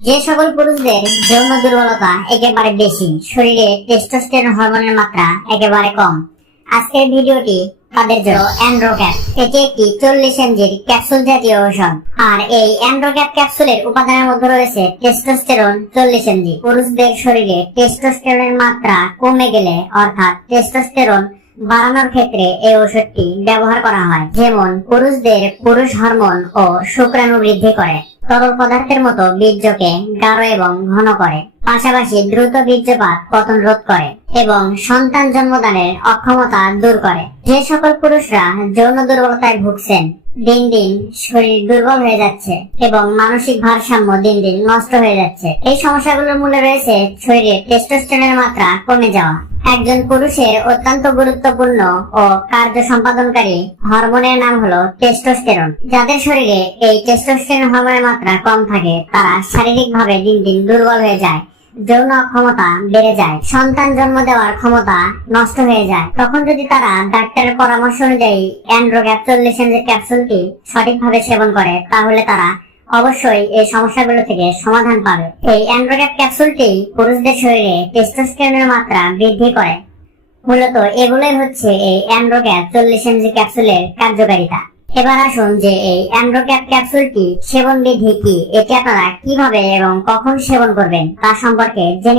যে সকল পুরুষদের যৌন দুর্বলতা একেবারে বেশি, শরীরে টেস্টোস্টেরন হরমোনের মাত্রা একেবারে কম। আজকের ভিডিওটি তাদের জন্য অ্যান্ড্রোক্যাপ, এটি একটি চল্লিশ এমজির ক্যাপসুল জাতীয় ঔষধ। আর এই অ্যান্ড্রোক্যাপ ক্যাপসুলের উপাদানের মধ্যে রয়েছে টেস্টোস্টেরন চল্লিশ এমজি। পুরুষদের শরীরে টেস্টোস্টেরনের মাত্রা কমে গেলে, অর্থাৎ টেস্টোস্টেরন বাড়ানোর ক্ষেত্রে এই ওষুধটি ব্যবহার করা হয়। যেমন পুরুষদের পুরুষ হরমোন ও শুক্রাণু বৃদ্ধি করে। তরল পদার্থের মতো বীর্যকে গাঢ় এবং ঘন করে। পাশাপাশি দ্রুত বীর্যপাত, পতন রোধ করে এবং সন্তান জন্মদানের অক্ষমতা দূর করে। যে সকল পুরুষরা যৌন দুর্বলতায় ভুগছেন, দিন দিন শরীর দুর্বল হয়ে যাচ্ছে এবং মানসিক ভারসাম্য দিন দিন নষ্ট হয়ে যাচ্ছে। এই সমস্যাগুলোর মূলে রয়েছে শরীরে টেস্টোস্টেরনের মাত্রা কমে যাওয়া। একজন পুরুষের অত্যন্ত গুরুত্বপূর্ণ ও কার্য সম্পাদনকারী হরমোনের নাম হলো টেস্টোস্টেরন যাদের শরীরে এই টেস্টোস্টেরন হরমোনের মাত্রা কম থাকে, তারা শারীরিকভাবে দিন দিন দুর্বল হয়ে যায়। যৌন ক্ষমতা বেড়ে যায়, সন্তান জন্ম দেওয়ার ক্ষমতা নষ্ট হয়ে যায়, তখন যদি তারা ডাক্তারের পরামর্শ অনুযায়ী অ্যান্ড্রোগ্যাপ চল্লিশ এমজির ক্যাপসুলটি সঠিকভাবে সেবন করে, তাহলে তারা অবশ্যই এই সমস্যাগুলো থেকে সমাধান পাবে। এই অ্যান্ড্রোগ্যাপ ক্যাপসুলটি পুরুষদের শরীরে টেস্টোস্টেরনের মাত্রা বৃদ্ধি করে। মূলত এগুলোই হচ্ছে এই অ্যান্ড্রোক্যাপ চল্লিশ এমজি ক্যাপসুলের কার্যকারিতা। এবার আসুন যে এই অ্যান্ড্রোক্যাপ ক্যাপসুলটি সেবন বিধি কি, এটি আপনারা কীভাবে এবং কখন সেবন করবেন তা সম্পর্কে জেনে